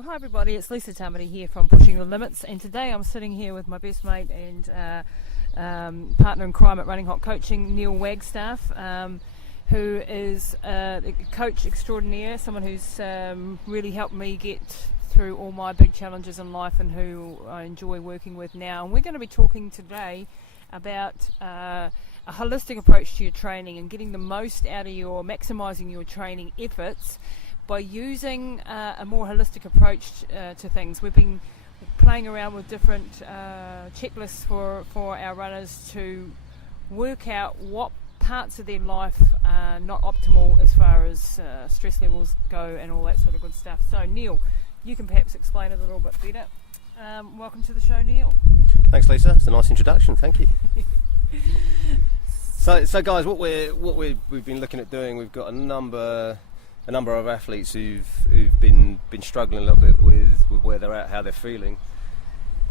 Well, hi everybody, it's Lisa Tamati here from Pushing the Limits, and today I'm sitting here with my best mate and partner in crime at Running Hot Coaching, Neil Wagstaff, who is a coach extraordinaire, someone who's really helped me get through all my big challenges in life and who I enjoy working with now. And we're going to be talking today about a holistic approach to your training and getting the most out of maximising your training efforts by using a more holistic approach to things. We've been playing around with different checklists for our runners to work out what parts of their life are not optimal as far as stress levels go and all that sort of good stuff. So Neil, you can perhaps explain it a little bit better. Welcome to the show, Neil. Thanks, Lisa. It's a nice introduction. Thank you. So guys, what we've been looking at doing, we've got a number of athletes who've been struggling a little bit with where they're at, how they're feeling.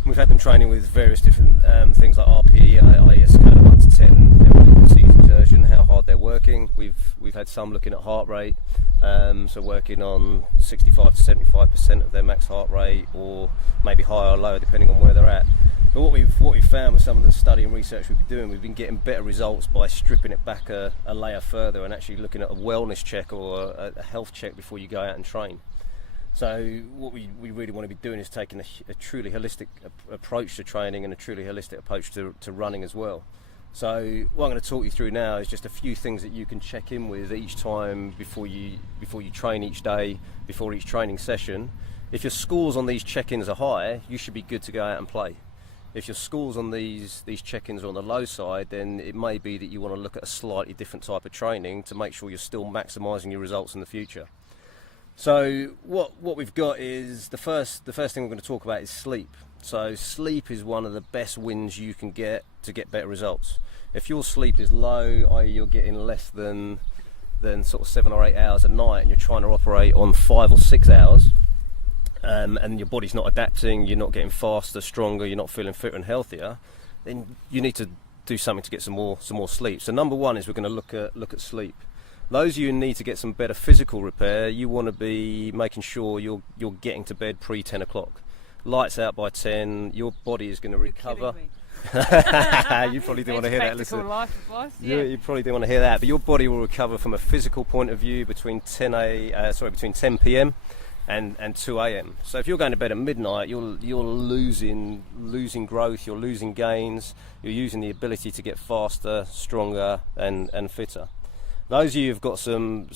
We've had them training with various different things like RPE, IAS scale of 1 to 10, their perceived exertion, how hard they're working. We've had some looking at heart rate, so working on 65 to 75% of their max heart rate, or maybe higher or lower depending on where they're at. But what we've found with some of the study and research we've been doing, we've been getting better results by stripping it back a layer further and actually looking at a wellness check or a health check before you go out and train. So what we really want to be doing is taking a truly holistic approach to training and a truly holistic approach to running as well. So what I'm going to talk you through now is just a few things that you can check in with each time before you train each day, before each training session. If your scores on these check-ins are high, you should be good to go out and play. If your scores on these check-ins are on the low side, then it may be that you want to look at a slightly different type of training to make sure you're still maximising your results in the future. So what we've got is the first thing we're going to talk about is sleep. So sleep is one of the best wins you can get to get better results. If your sleep is low, i.e. you're getting less than sort of 7 or 8 hours a night and you're trying to operate on 5 or 6 hours, and your body's not adapting, you're not getting faster, stronger, you're not feeling fitter and healthier, then you need to do something to get some more sleep. So number one is we're going to look at sleep. Those of you who need to get some better physical repair, you want to be making sure you're getting to bed pre 10 o'clock. Lights out by 10, your body is going to recover. You probably didn't want to hear that, listen. Life advice, yeah. You probably didn't want to hear that, but your body will recover from a physical point of view between 10 p.m. and 2 a.m. So if you're going to bed at midnight, you're losing growth, you're losing gains, you're using the ability to get faster, stronger and fitter. Those of you who've got some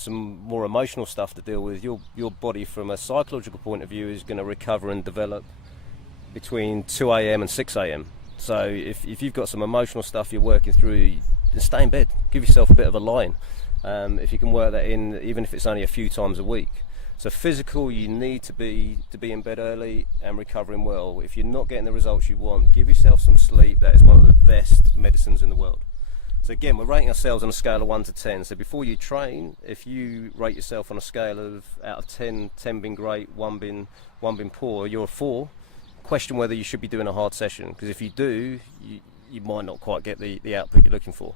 more emotional stuff to deal with, your body from a psychological point of view is going to recover and develop between 2 a.m. and 6 a.m. So if you've got some emotional stuff you're working through, then stay in bed, give yourself a bit of a line. If you can work that in, even if it's only a few times a week. So physical, you need to be in bed early and recovering well. If you're not getting the results you want, give yourself some sleep. That is one of the best medicines in the world. So again, we're rating ourselves on a scale of 1 to 10. So before you train, if you rate yourself on a scale of out of 10 being great, 1 being poor, you're a 4, question whether you should be doing a hard session. Because if you do, you might not quite get the output you're looking for.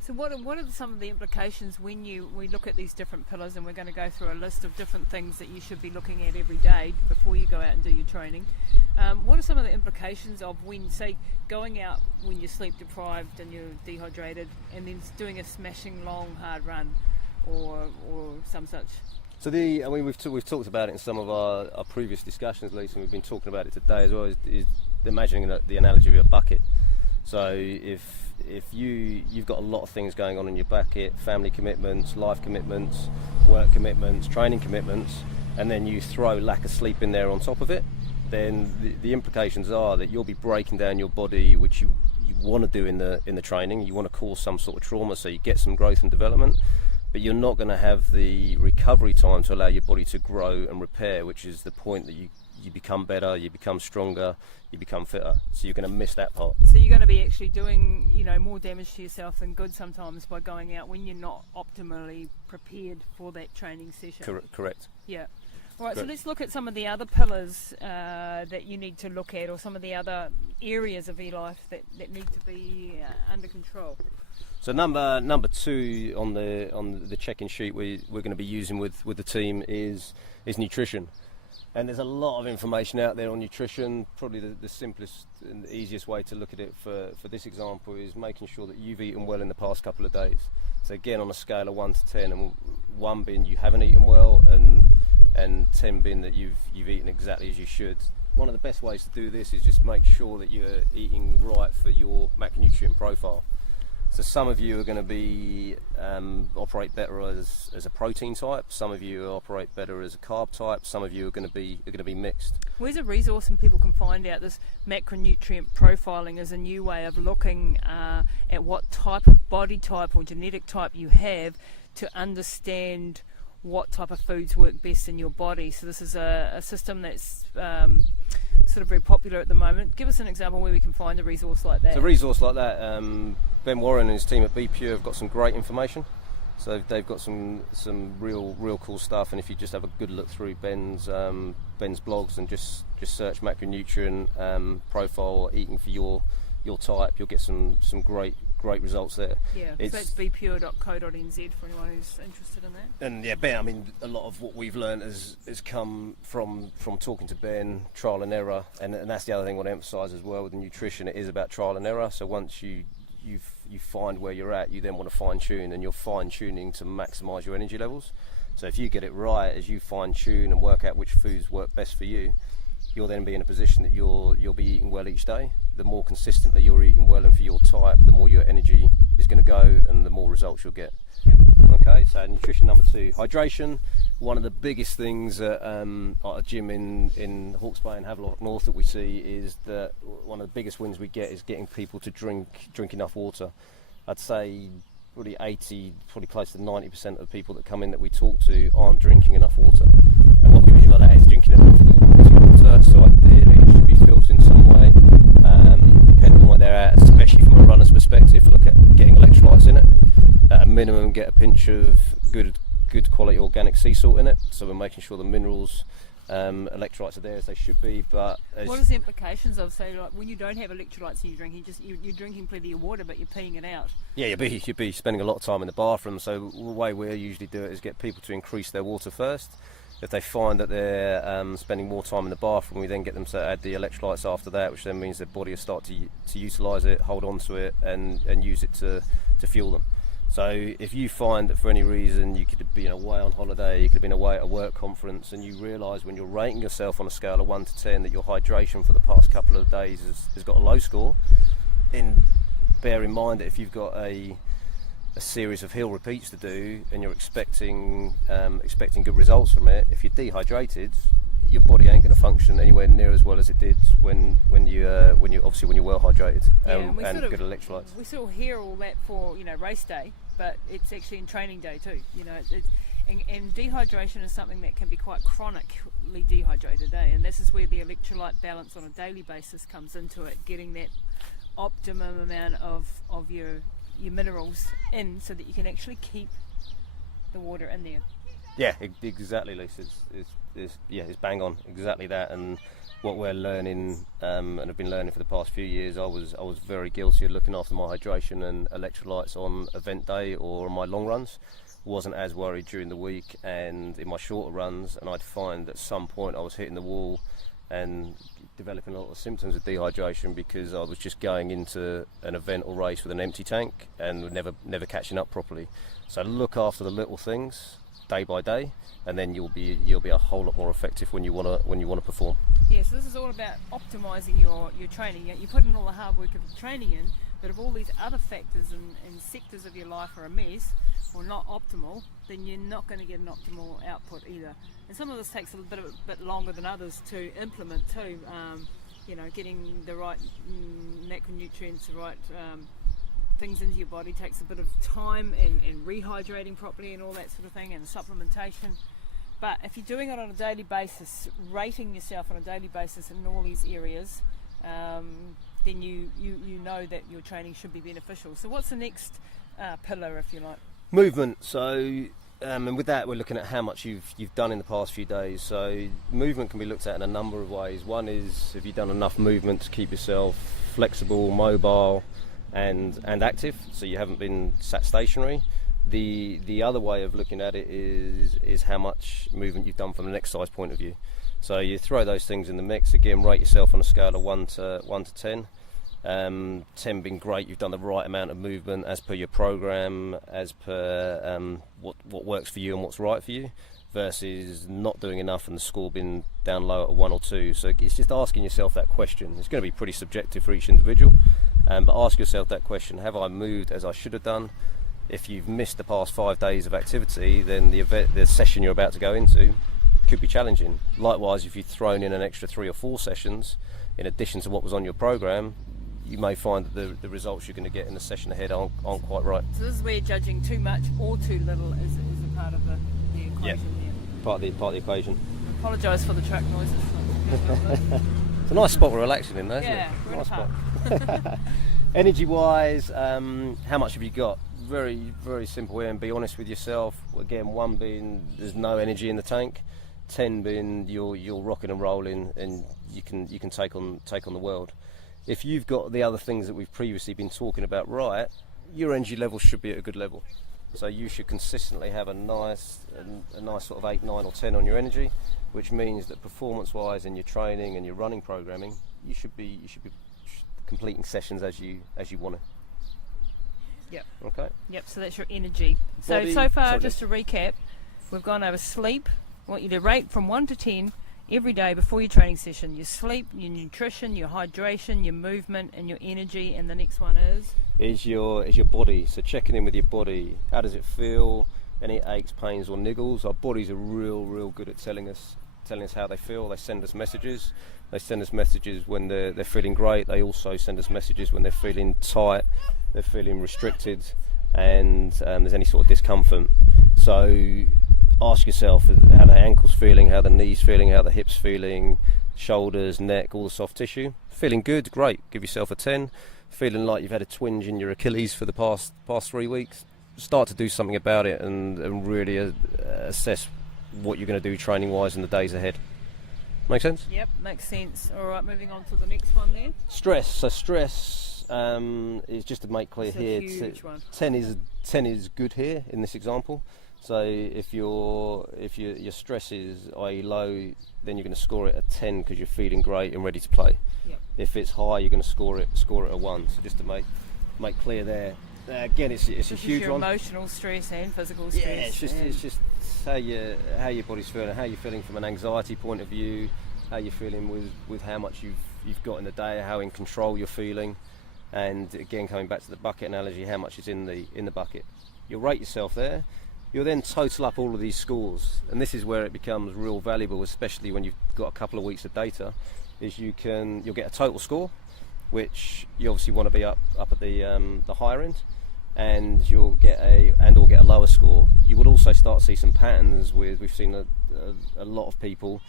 So what are some of the implications when we look at these different pillars, and we're going to go through a list of different things that you should be looking at every day before you go out and do your training? What are some of the implications of when, say, going out when you're sleep deprived and you're dehydrated and then doing a smashing long hard run or some such? So we've talked about it in some of our previous discussions, Lisa, and we've been talking about it today as well, is imagining the analogy of a bucket. So if you've got a lot of things going on in your bucket, family commitments, life commitments, work commitments, training commitments, and then you throw lack of sleep in there on top of it, then the implications are that you'll be breaking down your body, which you want to do in the training. You want to cause some sort of trauma so you get some growth and development, but you're not going to have the recovery time to allow your body to grow and repair, which is the point that you become better, you become stronger, you become fitter. So you're going to miss that part. So you're going to be actually doing, more damage to yourself than good sometimes by going out when you're not optimally prepared for that training session. Correct. Yeah. All right, Correct. so let's look at some of the other pillars that you need to look at, or some of the other areas of your life that need to be under control. So number 2 on the check-in sheet we're going to be using with the team is nutrition. And there's a lot of information out there on nutrition. Probably the simplest and the easiest way to look at it for this example is making sure that you've eaten well in the past couple of days. So again, on a scale of 1 to 10, and 1 being you haven't eaten well, and 10 being that you've eaten exactly as you should. One of the best ways to do this is just make sure that you're eating right for your macronutrient profile. So some of you are going to be operate better as a protein type. Some of you operate better as a carb type. Some of you are going to be mixed. Where's a resource and people can find out this macronutrient profiling is a new way of looking at what type of body type or genetic type you have to understand what type of foods work best in your body. So this is a system that's sort of very popular at the moment. Give us an example where we can find a resource like that. So a resource like that, Ben Warren and his team at BPure have got some great information. So they've got some real cool stuff. And if you just have a good look through Ben's blogs and just search macronutrient profile eating for your type, you'll get some great results there. Yeah, so that's bpure.co.nz for anyone who's interested in that. And yeah, Ben, I mean, a lot of what we've learned has come from talking to Ben, trial and error, and that's the other thing I want to emphasise as well with the nutrition. It is about trial and error. So once you find where you're at, you then want to fine tune, and you're fine tuning to maximise your energy levels. So if you get it right as you fine tune and work out which foods work best for you, you'll then be in a position that you'll be eating well each day. The more consistently you're eating well and for your type, the more your energy is going to go and the more results you'll get. Yep. Okay, so nutrition number 2, hydration. One of the biggest things at a gym in Hawke's Bay and Havelock North that we see is that one of the biggest wins we get is getting people to drink enough water. I'd say probably 80, probably close to 90% of people that come in that we talk to aren't drinking enough water. And what we mean by that is drinking enough water, so ideally it should be filtered in some way, depending on where they're at, especially from a runner's perspective. Look at getting electrolytes in it. At a minimum, get a pinch of good quality organic sea salt in it, so we're making sure the minerals, electrolytes are there as they should be. But what is the implications of, say, like when you don't have electrolytes and you're drinking plenty of water but you're peeing it out? Yeah, you'd be spending a lot of time in the bathroom. So the way we usually do it is get people to increase their water first. If they find that they're spending more time in the bathroom, we then get them to add the electrolytes after that, which then means their body will start to utilise it, hold on to it, and use it to fuel them. So if you find that for any reason you could have been away on holiday, you could have been away at a work conference, and you realise when you're rating yourself on a scale of 1 to 10 that your hydration for the past couple of days has got a low score, then bear in mind that if you've got a series of hill repeats to do and you're expecting good results from it, if you're dehydrated, your body ain't going to function anywhere near as well as it did when you're well hydrated and good electrolytes. We sort of hear all that for race day, but it's actually in training day too. And dehydration is something that can be quite chronically dehydrated, and this is where the electrolyte balance on a daily basis comes into it, getting that optimum amount of your minerals in so that you can actually keep the water in there. Yeah, exactly, Lisa. It's bang on, exactly that. And what we're learning, and have been learning for the past few years, I was very guilty of looking after my hydration and electrolytes on event day or on my long runs. Wasn't as worried during the week and in my shorter runs, and I'd find at some point I was hitting the wall and developing a lot of symptoms of dehydration because I was just going into an event or race with an empty tank and never catching up properly. So look after the little things day by day, and then you'll be a whole lot more effective when you want to perform. Yeah, so this is all about optimising your training. You put in all the hard work of the training in, but if all these other factors and sectors of your life are a mess or not optimal, then you're not going to get an optimal output either. And some of this takes a bit longer than others to implement too. Getting the right macronutrients, the right things into your body takes a bit of time, and rehydrating properly and all that sort of thing, and supplementation. But if you're doing it on a daily basis, rating yourself on a daily basis in all these areas, then you know that your training should be beneficial. So what's the next pillar, if you like? Movement. So and with that we're looking at how much you've done in the past few days. So movement can be looked at in a number of ways. One is, have you done enough movement to keep yourself flexible, mobile and active, so you haven't been sat stationary. The other way of looking at it is how much movement you've done from an exercise point of view. So you throw those things in the mix. Again, rate yourself on a scale of 1 to 10. 10 being great, you've done the right amount of movement as per your program, as per what works for you and what's right for you, versus not doing enough and the score being down low at 1 or 2. So it's just asking yourself that question. It's going to be pretty subjective for each individual, but ask yourself that question: have I moved as I should have done? If you've missed the past 5 days of activity, then the session you're about to go into could be challenging. Likewise, if you've thrown in an extra 3 or 4 sessions in addition to what was on your program, you may find that the results you're going to get in the session ahead aren't quite right. So this is where judging too much or too little is a part of the equation. Yep. There. Part of the equation. I apologise for the truck noises. It's a nice spot we're relaxing in, though, isn't Yeah, it? we're in a Nice spot. Energy-wise, how much have you got? Very, very simple here, and be honest with yourself. Again, 1 being there's no energy in the tank, 10 being you're rocking and rolling, and you can take on the world. If you've got the other things that we've previously been talking about right, your energy level should be at a good level. So you should consistently have a nice sort of 8, 9 or 10 on your energy, which means that performance-wise in your training and your running programming, you should be completing sessions as you want to. Yep. Okay. Yep. So that's your energy. So far, just to recap, we've gone over sleep. I want you to rate from 1 to 10 every day before your training session. Your sleep, your nutrition, your hydration, your movement, and your energy. And the next one is your body. So checking in with your body. How does it feel? Any aches, pains, or niggles? Our bodies are real good at telling us how they feel. They send us messages. They send us messages when they're feeling great. They also send us messages when they're feeling tight, they're feeling restricted, and there's any sort of discomfort. So ask yourself how the ankles feeling, how the knees feeling, how the hips feeling, shoulders, neck, all the soft tissue. Feeling good, great. Give yourself a 10. Feeling like you've had a twinge in your Achilles for the past 3 weeks, start to do something about it and really assess what you're going to do training wise in the days ahead. Make sense? Yep, makes sense. All right, moving on to the next one there. Stress. So stress is, just to make clear It's a here, huge one. 10 is good here in this example. So if your stress is i.e. low, then you're going to score it a 10 because you're feeling great and ready to play. Yep. If it's high, you're going to score it a 1. So just to make clear there. Again, it's a huge your one. emotional stress and physical stress. Yeah, it's just how your body's feeling, how you're feeling from an anxiety point of view, how you're feeling with how much you've got in the day, how in control you're feeling, and again coming back to the bucket analogy, how much is in the bucket. You'll rate yourself there. You'll then total up all of these scores, and this is where it becomes real valuable, especially when you've got a couple of weeks of data. Is you'll get a total score, which you obviously want to be up at the higher end, and you'll get a lower score. You will also start to see some patterns we've seen a lot of people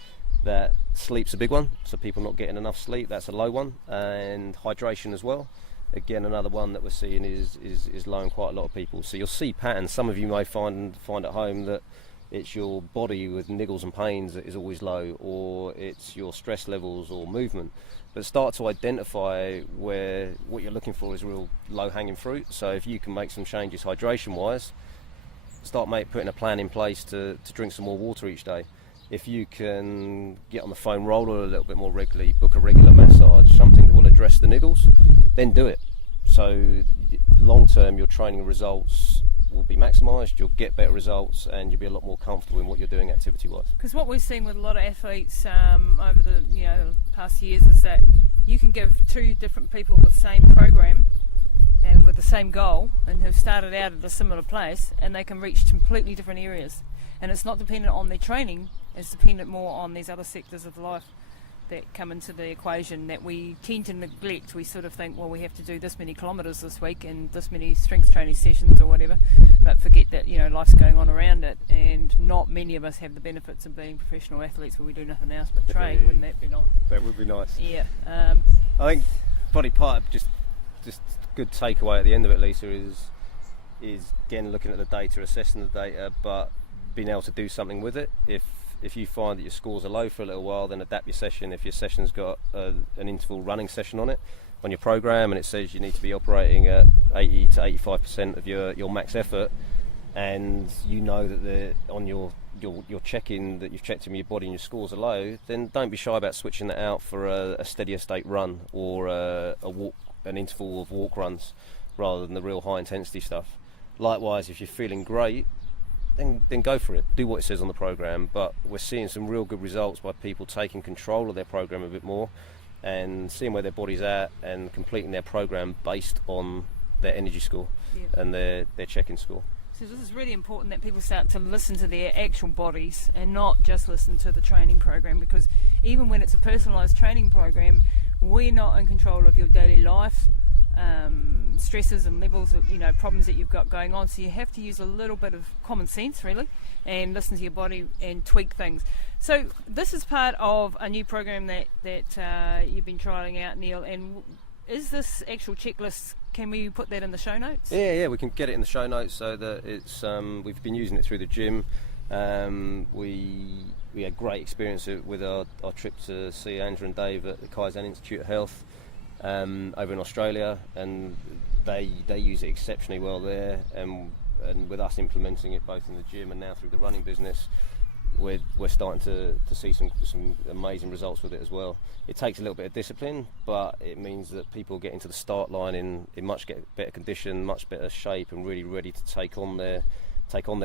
that sleep's a big one, so people not getting enough sleep, that's a low one, and hydration as well. Again, another one that we're seeing is low in quite a lot of people. So you'll see patterns. Some of you may find at home that it's your body with niggles and pains that is always low, or it's your stress levels or movement. But start to identify where what you're looking for is real low-hanging fruit. So if you can make some changes hydration-wise, start putting a plan in place to drink some more water each day. If you can get on the foam roller a little bit more regularly, book a regular massage, something that will address the niggles, then do it. So long-term, your training results will be maximised, you'll get better results, and you'll be a lot more comfortable in what you're doing activity-wise. Because what we've seen with a lot of athletes over the past years is that you can give 2 different people the same program and with the same goal, and who started out at a similar place, and they can reach completely different areas. And it's not dependent on their training, it's dependent more on these other sectors of life that come into the equation that we tend to neglect. We sort of think, well, we have to do this many kilometres this week and this many strength training sessions or whatever, but forget that life's going on around it, and not many of us have the benefits of being professional athletes where we do nothing else but train. Wouldn't that be nice? That would be nice. Yeah. I think body part of just good takeaway at the end of it, Lisa, is again looking at the data, assessing the data, but being able to do something with it. If you find that your scores are low for a little while, then adapt your session. If your session's got an interval running session on it, on your program, and it says you need to be operating at 80 to 85% of your max effort, and you know that on your you're checking that you've checked in your body and your scores are low, then don't be shy about switching that out for a steadier state run or a walk, an interval of walk runs, rather than the real high intensity stuff. Likewise, if you're feeling great, then go for it. Do what it says on the program. But we're seeing some real good results by people taking control of their program a bit more and seeing where their body's at and completing their program based on their energy score and their check-in score. So this is really important that people start to listen to their actual bodies and not just listen to the training program, because even when it's a personalised training program, we're not in control of your daily life, stresses and levels of problems that you've got going on. So you have to use a little bit of common sense really and listen to your body and tweak things. So this is part of a new program that you've been trialling out, Neil, and is this actual checklist, can we put that in the show notes? Yeah, we can get it in the show notes so that it's we've been using it through the gym. We had great experience with our trip to see Andrew and Dave at the Kaizen Institute of Health over in Australia, and they use it exceptionally well there, and with us implementing it both in the gym and now through the running business, we're starting to see some amazing results with it as well. It takes a little bit of discipline, but it means that people get into the start line in much better condition, much better shape, and really ready to take on their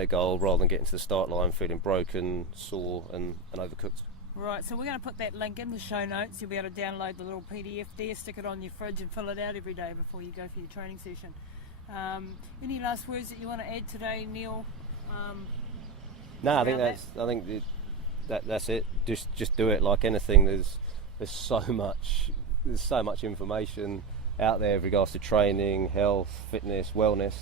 goal, rather than getting to the start line feeling broken, sore and overcooked. Right, so we're going to put that link in the show notes. You'll be able to download the little PDF there, stick it on your fridge and fill it out every day before you go for your training session. Any last words that you want to add today, Neil? No, I think that's it. Just do it. Like anything, there's so much information out there with regards to training, health, fitness, wellness.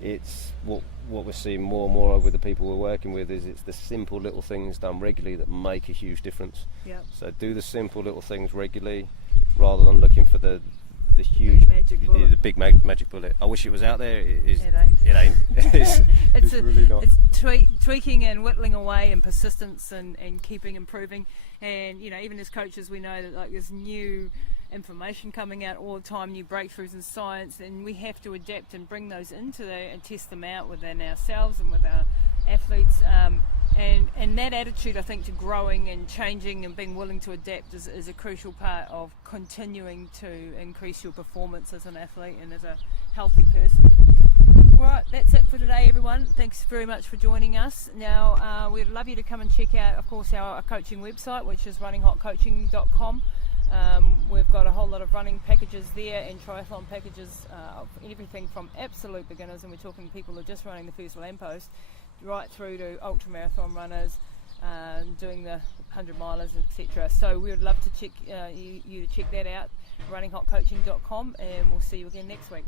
It's what we're seeing more and more of with the people we're working with is it's the simple little things done regularly that make a huge difference. Yep. So do the simple little things regularly, rather than looking for the huge big magic bullet. I wish it was out there. It ain't. It's really not. It's tweaking and whittling away and persistence and keeping improving. And even as coaches, we know that there's new information coming out all the time, new breakthroughs in science, and we have to adapt and bring those into and test them out within ourselves and with our athletes. And that attitude, I think, to growing and changing and being willing to adapt is a crucial part of continuing to increase your performance as an athlete and as a healthy person. Right, that's it for today, everyone. Thanks very much for joining us. Now, we'd love you to come and check out, of course, our coaching website, which is runninghotcoaching.com. We've got a whole lot of running packages there and triathlon packages of everything from absolute beginners, and we're talking people who are just running the first lamppost, right through to ultramarathon runners, doing the 100 milers, etc. So we would love to check you to check that out, runninghotcoaching.com, and we'll see you again next week.